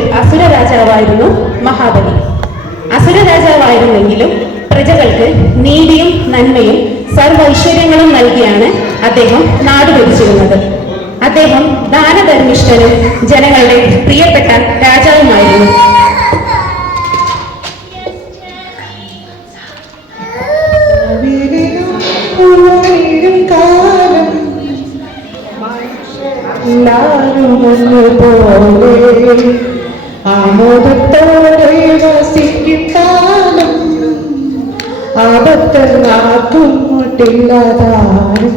ഒരു അസുര രാജാവായിരുന്നു മഹാബലി. അസുര രാജാവായിരുന്നെങ്കിലും പ്രജകൾക്ക് നീതിയും നന്മയും സർവൈശ്വര്യങ്ങളും നൽകിയാണ് അദ്ദേഹം നാട് ഭരിച്ചിരുന്നത്. അദ്ദേഹം ദാനധർമ്മിഷ്ഠനും ജനങ്ങളുടെ പ്രിയപ്പെട്ട രാജാവുമായിരുന്നു. Thank ഒന്നുപോലെ ആമോദത്തോടെ വസിക്കും കാലം. ആപത്തങ്ങാക്കും മുട്ടില്ലാതാനും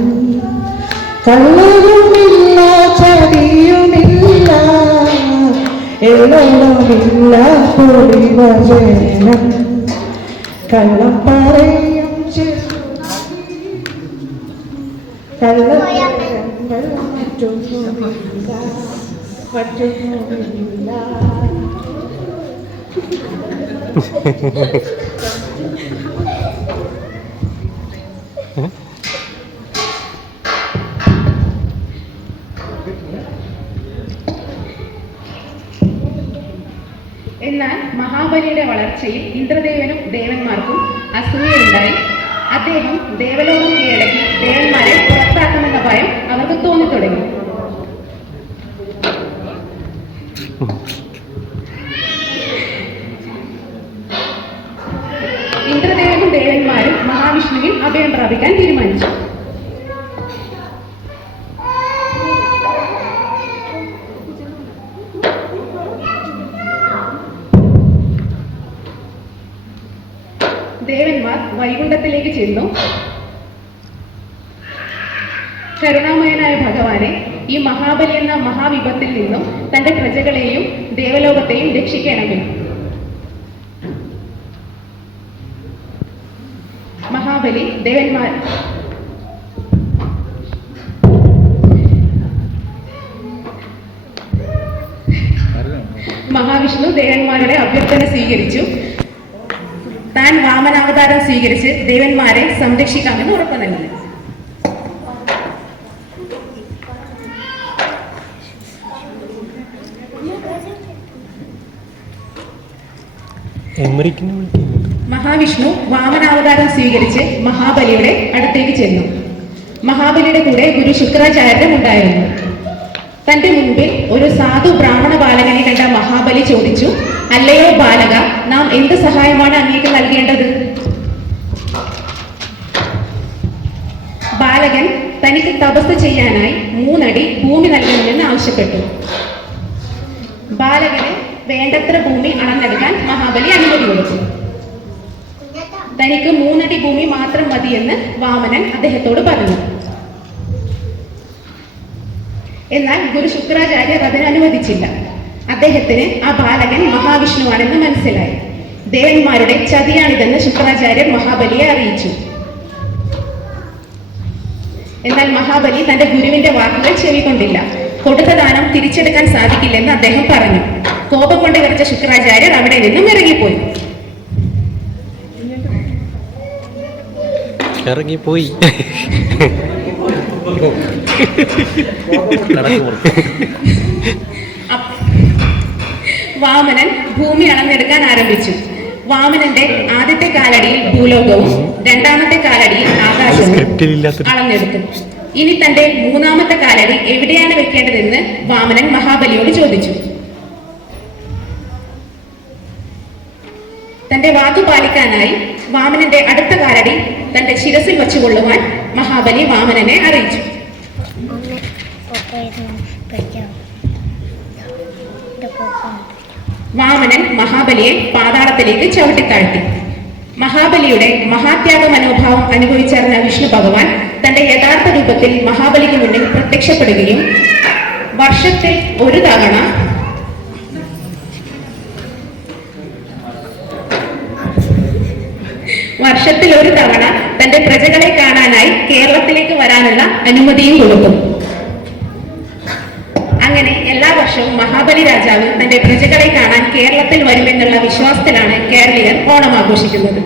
കള്ളവുമില്ല ചതിയുമില്ല. എള്ളവുമില്ല പൊടിവചനം കള്ളം പറയും കള്ളം മറ്റൊന്നുമില്ല എന്നാൽ മഹാബലിയുടെ വളർച്ചയിൽ ഇന്ദ്രദേവനും ദേവന്മാർക്കും അസൂയയുണ്ടായി അദ്ദേഹം ദേവലോകം കീഴടക്കി ദേവന്മാരെ അഭയം പ്രാപിക്കാൻ തീരുമാനിച്ചു. ദേവന്മാർ വൈകുണ്ഠത്തിലേക്ക് ചെന്നു. കരുണാമയനായ ഭഗവാനെ ഈ മഹാബലി എന്ന മഹാവിപത്തിൽ നിന്നും തന്റെ പ്രജകളെയും ദേവലോകത്തെയും രക്ഷിക്കണമേ. മഹാബലി ദേവന്മാർ. മഹാവിഷ്ണു ദേവന്മാരുടെ അഭ്യർത്ഥന സ്വീകരിച്ചു. താൻ വാമനാവതാരം സ്വീകരിച്ച് ദേവന്മാരെ സംരക്ഷിക്കാമെന്ന് ഉറപ്പു നൽകി. എമറിക്കിനെ മഹാവിഷ്ണു വാമനാവതാരം സ്വീകരിച്ച് മഹാബലിയുടെ അടുത്തേക്ക് ചെന്നു. മഹാബലിയുടെ കൂടെ ഗുരു ശുക്രാചാര്യം ഉണ്ടായിരുന്നു. തന്റെ മുൻപിൽ ഒരു സാധു ബ്രാഹ്മണ ബാലകനെ കണ്ട മഹാബലി ചോദിച്ചു അല്ലയോ ബാലക നാം എന്ത് സഹായമാണ് അങ്ങേക്ക് നൽകേണ്ടത്? ബാലകൻ തനിക്ക് തപസ് ചെയ്യാനായി മൂന്നടി ഭൂമി നൽകണമെന്ന് ആവശ്യപ്പെട്ടു. ബാലകന് വേണ്ടത്ര ഭൂമി അളന്നെടുക്കാൻ മഹാബലി അനുമതി കൊടുത്തു തനിക്ക് മൂന്നടി ഭൂമി മാത്രം മതിയെന്ന് വാമനൻ അദ്ദേഹത്തോട് പറഞ്ഞു. എന്നാൽ ഗുരു ശുക്രാചാര്യർ അതിന് അനുവദിച്ചില്ല അദ്ദേഹത്തിന് ആ ബാലകൻ മഹാവിഷ്ണുവാണെന്ന് മനസ്സിലായി. ദേവന്മാരുടെ ചതിയാണിതെന്ന് ശുക്രാചാര്യർ മഹാബലിയെ അറിയിച്ചു. എന്നാൽ മഹാബലി തന്റെ ഗുരുവിന്റെ വാക്കുകൾ ചെവിക്കൊണ്ടില്ല. കൊടുത്ത ദാനം തിരിച്ചെടുക്കാൻ സാധിക്കില്ലെന്ന് അദ്ദേഹം പറഞ്ഞു. കോപം കൊണ്ട് വിറച്ച ശുക്രാചാര്യർ അവിടെ നിന്നും ഇറങ്ങിപ്പോയി. ഇറങ്ങിപ്പോയി. വാമനൻ ഭൂമി അളന്നെടുക്കാൻ ആരംഭിച്ചു. വാമനന്റെ ആദ്യത്തെ കാലടിയിൽ ഭൂലോകവും രണ്ടാമത്തെ കാലടിയിൽ ആകാശവും അളന്നെടുത്തു. ഇനി തന്റെ മൂന്നാമത്തെ കാലടി എവിടെയാണ് വെക്കേണ്ടതെന്ന് വാമനൻ മഹാബലിയോട് ചോദിച്ചു. തന്റെ വാക്കു പാലിക്കാനായി വാമനന്റെ അടുത്ത കാലടി തന്റെ ശിരസിൽ വച്ചുകൊള്ളുവാൻ മഹാബലി വാമനനെ അറിയിച്ചു. വാമനൻ മഹാബലിയെ പാതാളത്തിലേക്ക് ചവിട്ടിത്താഴ്ത്തി മഹാബലിയുടെ മഹാത്യാഗ മനോഭാവം അനുഭവിച്ചറിഞ്ഞ വിഷ്ണു ഭഗവാൻ തന്റെ യഥാർത്ഥ രൂപത്തിൽ മഹാബലിക്ക് മുന്നിൽ പ്രത്യക്ഷപ്പെടുകയും വർഷത്തിൽ ഒരു തവണ വർഷത്തിൽ ഒരു തവണ തന്റെ പ്രജകളെ കാണാനായി കേരളത്തിലേക്ക് വരാനുള്ള അനുമതിയും കൊടുക്കും അങ്ങനെ എല്ലാ വർഷവും മഹാബലി രാജാവ് തന്റെ പ്രജകളെ കാണാൻ കേരളത്തിൽ വരുമെന്നുള്ള വിശ്വാസത്തിലാണ് കേരളീയർ ഓണം ആഘോഷിക്കുന്നത്.